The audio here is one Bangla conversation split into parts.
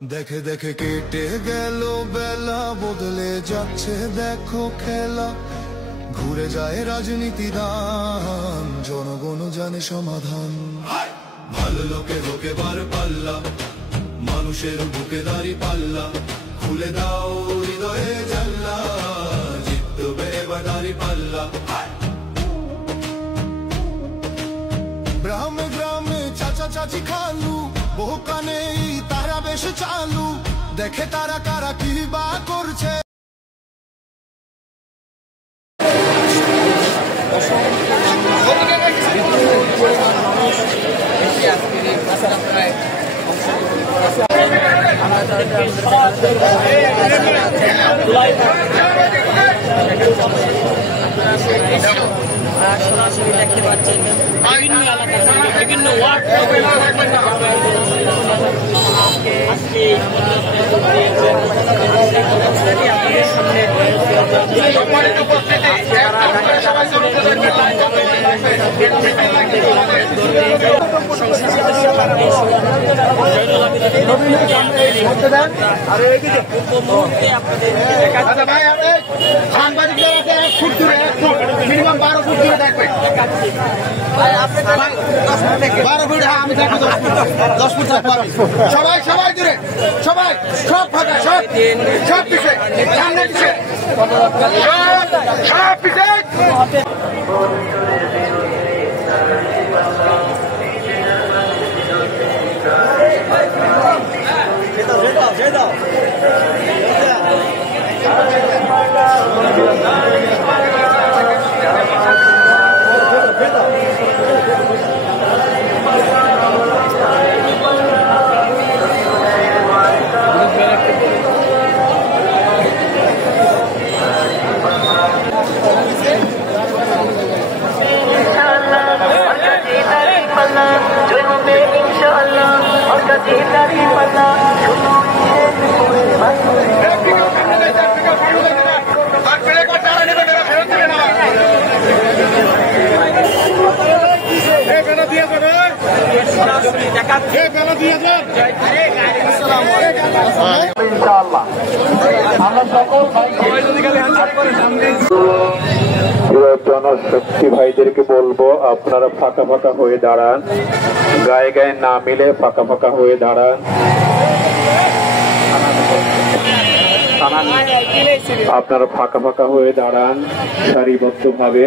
দেখে দেখে কেটে গেল বেলা, বদলে যাচ্ছে দেখো খেলা। ঘুরে যায় রাজনীতি দান, জনগণ জানে সমাধান। ভালো লোকে হোকে বার পাল্লা, মানুষের বুকে দাঁড়ি পাল্লা। খুলে দাও হৃদয়ে জানলা, জিতবে এবার দাঁড়ি পাল্লা। গ্রামে গ্রামে চাচা চাচি খালু, বহু কানে তারা বেশ চালু। দেখে তারা কারা কি বা করছে। সরাসরি দেখতে পাচ্ছেন বিভিন্ন এলাকা বিভিন্ন ওয়ার্ড মিনিমাম 12 ফুট দূরে থাকবে। 12 ফুট, হ্যাঁ আমি থাকবো 10 ফুট থাকবো। সবাই সবাই দূরে, সবাই সব ফাঁকা, সব পিছে, সামনে পিছে, সব পিছে। জনশক্তি ভাইদেরকে বলবো, আপনারা ফাঁকা ফাঁকা হয়ে দাঁড়ান, গায়ে গায়ে না মিলে ফাঁকা ফাঁকা হয়ে দাঁড়ান। আপনারা ফাঁকা ফাঁকা হয়ে দাঁড়ান সারিবদ্ধ ভাবে।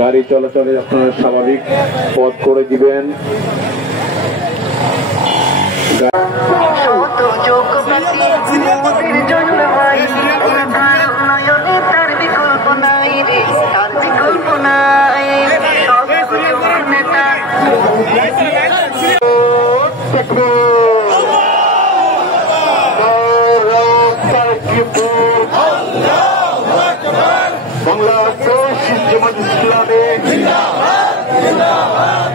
গাড়ি চলাচলে আপনারা স্বাভাবিক পথ করে দিবেন। বাংলাদেশ জামাত ইসলামী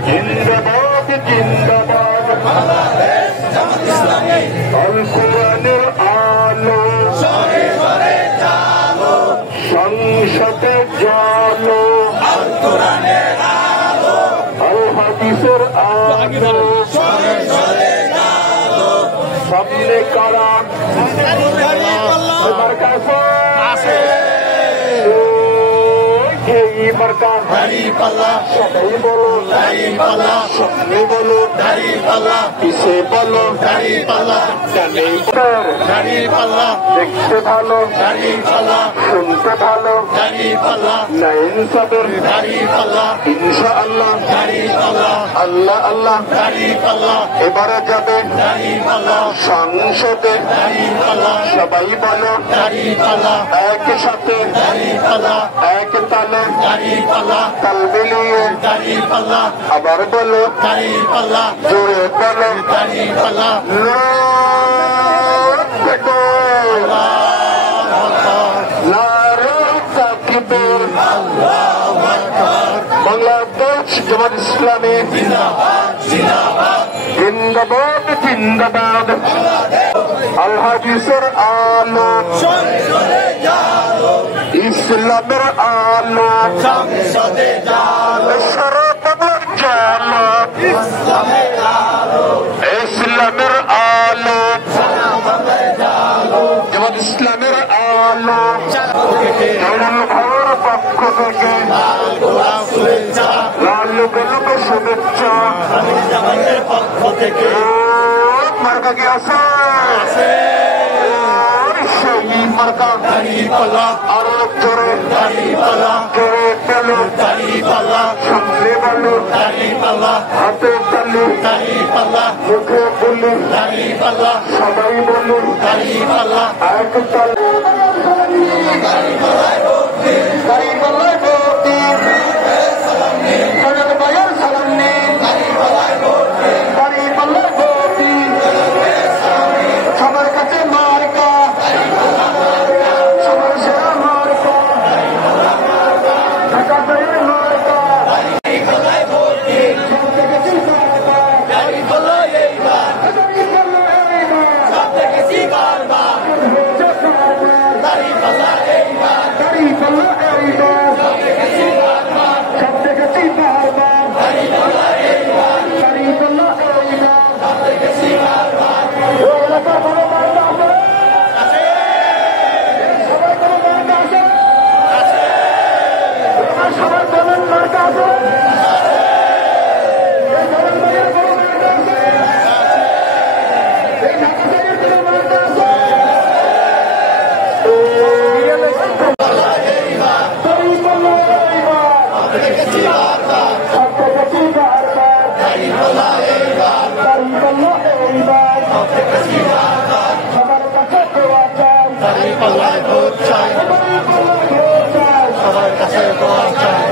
জিন্দাবাদ, জিন্দাবাদ। আল কোরআনের আলো সংসদে জালো, আল হাদিসের আলো সামনে কারা তোমার কাছে আছে। মার্কার দাড়ি পাল্লা, সবাই বলো দাড়ি পাল্লা, সামনে বলো দাড়ি পাল্লা, পিছে বলো দাড়ি পাল্লা। দাড়ি পাল্লা দেখতে ভালো, দাড়ি পাল্লা শুনতে ভালো, দাড়ি পাল্লা লাইন সবের দাড়ি পাল্লা, ইনশাআল্লাহ দাড়ি পাল্লা, আল্লাহ আল্লাহ দাড়ি পাল্লা। এবারে যাবে দাড়ি পাল্লা সংসদে, দাড়ি পাল্লা সবাই বলো দাড়ি পাল্লা, একসাথে দাড়ি পাল্লা, এক তালে দাড়ি পাল্লা, তাল মিলিয়ে দাড়ি পাল্লা, আবার বলো দাড়ি পাল্লা, জোরে বলো দাড়ি পাল্লা। বাংলাদেশ জামাত ইসলামী জিন্দাবাদ, জিন্দাবাদ, জিন্দাবাদ। আল হাদিসের আলো ইসলামের আলো সংসদে জালো, ইসলামের আলো ইসলামের আলো থেকে মার্কা কি আছে সেই মার্কা দাঁড়িপাল্লা আরো জোরে দাঁড়িপাল্লা কে পেল দাঁড়িপাল্লা সামনে বলল দাঁড়িপাল্লা হাতে তালি দাঁড়িপাল্লা মুখে বললি দাঁড়িপাল্লা সবাই বলল দাঁড়িপাল্লা এক তালি দাঁড়িপাল্লায় ভোট দিন সজল ভাইয়ের সালাম নিন দাঁড়িপাল্লায় ভোট দিন সবার কাছে মার্কা সবার সেরা মার্কা ঢাকা শহরের মার্কা সবাই বলেন মার্কা আছে সবার কাছে দোয়া চাই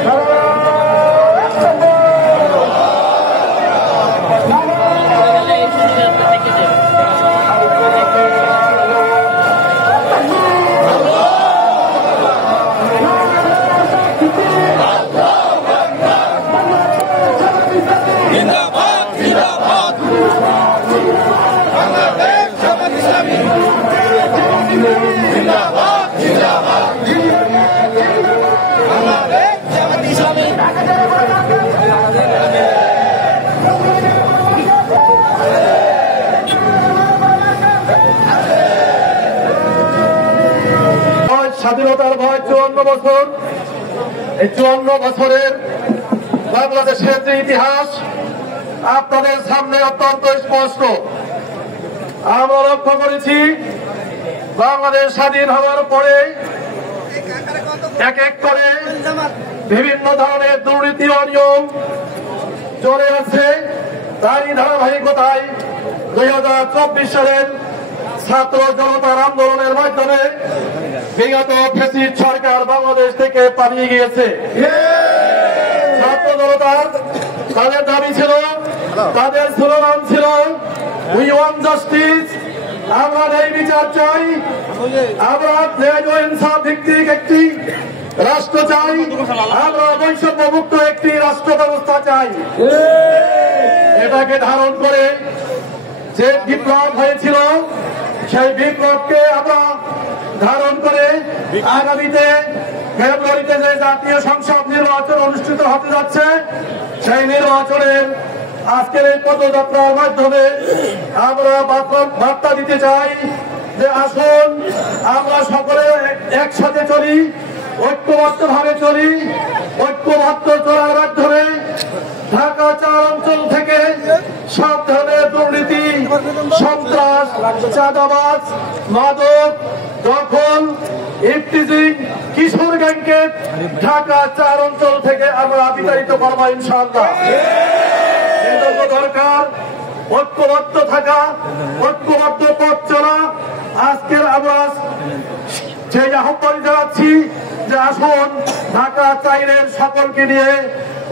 স্বাধীনতার বয়স 54 বছর। এই 54 বছরের বাংলাদেশের যে ইতিহাস আপনাদের সামনে অত্যন্ত স্পষ্ট। আমরা লক্ষ্য করেছি বাংলাদেশ স্বাধীন হওয়ার পরে এক এক করে বিভিন্ন ধরনের দুর্নীতি অনিয়ম চলে আসছে। তারই ধারাবাহিকতায় 2024 সালের ছাত্র জনতার আন্দোলনের মাধ্যমে বিগত ফ্যাসিস্ট সরকার বাংলাদেশ থেকে পালিয়ে গিয়েছে। ছাত্র জনতার তাদের দাবি ছিল, তাদের স্লোগান ছিল উই ওয়ান্ট জাস্টিস, আমরা এই বিচার চাই, আমরা ন্যায় ও ইনসাফ ভিত্তিক একটি রাষ্ট্র চাই, আমরা বৈষম্যমুক্ত একটি রাষ্ট্র ব্যবস্থা চাই। এটাকে ধারণ করে যে বিপ্লব হয়েছিল সেই বিপ্লবকে আমরা ধারণ করে আগামীতে ফেব্রুয়ারিতে যে জাতীয় সংসদ নির্বাচন অনুষ্ঠিত হতে যাচ্ছে সেই নির্বাচনের আজকের এই পদযাত্রার মাধ্যমে আমরা বার্তা দিতে চাই যে আসুন আমরা সকলে একসাথে চলি, ঐক্যবদ্ধ ভাবে চলি। ঐক্যবদ্ধ চলার মাধ্যমে ঢাকা 4 অঞ্চল থেকে সব ধরনের দুর্নীতি, সন্ত্রাস, চাঁদাবাজ, মাদক, দখল, ইফটিজিং, কিশোর গ্যাংকে ঢাকা 4 অঞ্চল থেকে আমরা বিতাড়িত করবো ইনশাআল্লাহ। এজন্য দরকার ঐক্যবদ্ধ থাকা, ঐক্যবদ্ধ পথ চলা। আজকের আমরা সেই আহ্বান জানাচ্ছি যে আসুন ঢাকা 4-এর সকলকে নিয়ে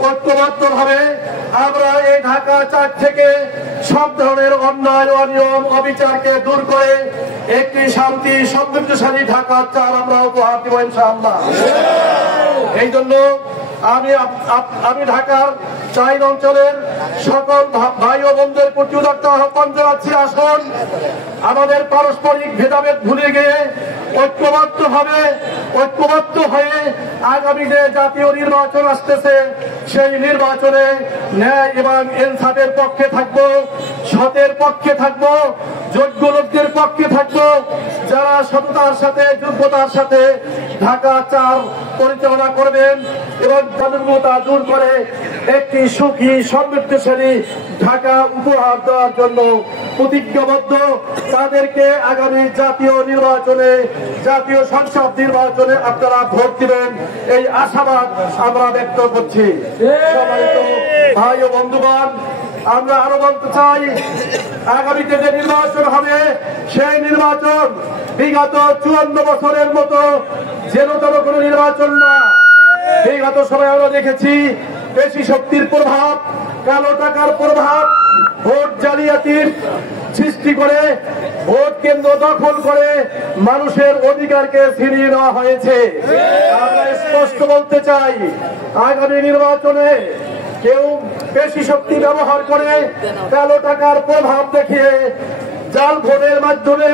ঐক্যবদ্ধ ভাবে আমরা এই ঢাকা 4 থেকে সব ধরনের অন্যায়, অনিয়ম, অবিচারকে দূর করে একটি শান্তি সমৃদ্ধশালী ঢাকা 4 আমরা উপহার দেব ইনশাআল্লাহ। এই জন্য আমি ঢাকার 4 অঞ্চলের সকল ভাই ও বোনদের প্রতি উদাত্ত আহ্বান জানাচ্ছি, আসুন আমাদের পারস্পরিক ভেদাভেদ ভুলে গিয়ে ঐক্যবদ্ধ হয়ে আগামী যে জাতীয় নির্বাচন আসতেছে সেই নির্বাচনে ন্যায় এবং ইনসাফের পক্ষে থাকবো, সতের পক্ষে থাকবো, যোগ্য লোকদের পক্ষে থাকবো, যারা সততার সাথে যোগ্যতার সাথে ঢাকা 4 পরিচালনা করবেন এবং জনপ্রিয়তা দূর করে একটি সুখী সমৃদ্ধশালী ঢাকা উপহার দেওয়ার জন্য প্রতিজ্ঞাবদ্ধ। তাদেরকে আগামী জাতীয় নির্বাচনে, জাতীয় সংসদ নির্বাচনে আপনারা ভোট দিবেন, এই আশাবাদ আমরা ব্যক্ত করছি। সম্মানিত ভাই ও বন্ধুগণ, আমরা আরো বলতে চাই, আগামীতে যে নির্বাচন হবে সেই নির্বাচন বিগত 54 বছরের মতো যেন তেন কোনো নির্বাচন না। বিগত সময় আমরা দেখেছি পেশি শক্তির প্রভাব, কালো টাকার প্রভাব, ভোট জালিয়াতির সৃষ্টি করে ভোট কেন্দ্র দখল করে মানুষের অধিকারকে ছিনিয়ে নেওয়া হয়েছে। আমরা স্পষ্ট বলতে চাই, আগামী নির্বাচনে কেউ পেশি শক্তি ব্যবহার করে কালো টাকার প্রভাব দেখিয়ে জাল ভোটের মাধ্যমে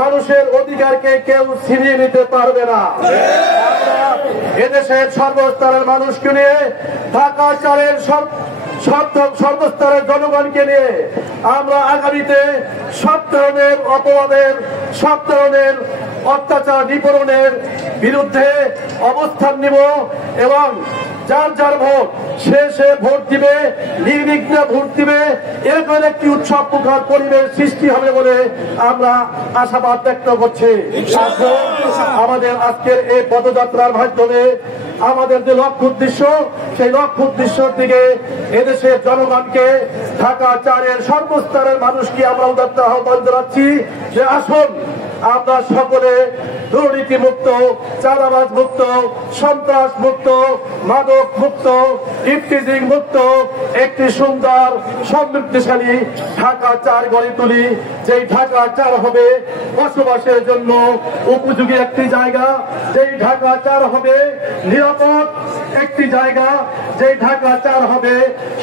মানুষের অধিকারকে কেউ ছিনিয়ে নিতে পারবে না। আমরা এদেশের সর্বস্তরের মানুষকে নিয়ে, ঢাকা শহরের সর্বস্তরের জনগণকে নিয়ে আমরা আগামীতে সব ধরনের অপরাধের, সব ধরনের অত্যাচার নিপীড়নের বিরুদ্ধে অবস্থান নিব এবং যার যার ভোট সে ভোট দিবে, নির্বিঘ্নে ভোট দিবে, এরকম একটি উৎসব মুখর পরিবেশ সৃষ্টি হবে বলে আমরা আশাবাদ ব্যক্ত করছি। আমাদের আজকের এই পদযাত্রার মাধ্যমে আমাদের যে লক্ষ্য উদ্দেশ্য, সেই লক্ষ্য উদ্দেশ্যের দিকে এদেশের জনগণকে, ঢাকা 4-এর সর্বস্তরের মানুষকে আমরা উদাত্ত আহ্বান জানাচ্ছি যে আসুন আমরা সকলে দুর্নীতি মুক্ত, চাঁদাবাজ মুক্ত, সন্ত্রাস মুক্ত, মাদক মুক্ত, ইফটিজিং মুক্ত একটি সুন্দর সমৃদ্ধশালী ঢাকা 4 গড়ে তুলি। যেই ঢাকা 4 হবে বসবাসের জন্য উপযোগী একটি জায়গা, যেই ঢাকা 4 হবে নিরাপদ একটি জায়গা, যেই ঢাকা 4 হবে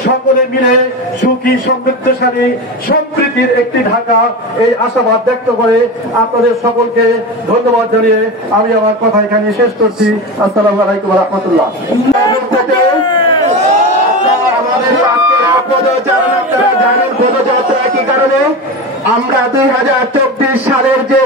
সকলে মিলে সুখী সমৃদ্ধশালী সম্প্রীতির একটি ঢাকা। এই আশাবাদ ব্যক্ত করে আপনাদের সকলকে ধন্যবাদ জানিয়ে আমি আমার কথা এখানে শেষ করছি। আসসালামু আলাইকুম ওয়া রাহমাতুল্লাহ। পদযাত্রা কি কারণে আমরা 2024 সালের যে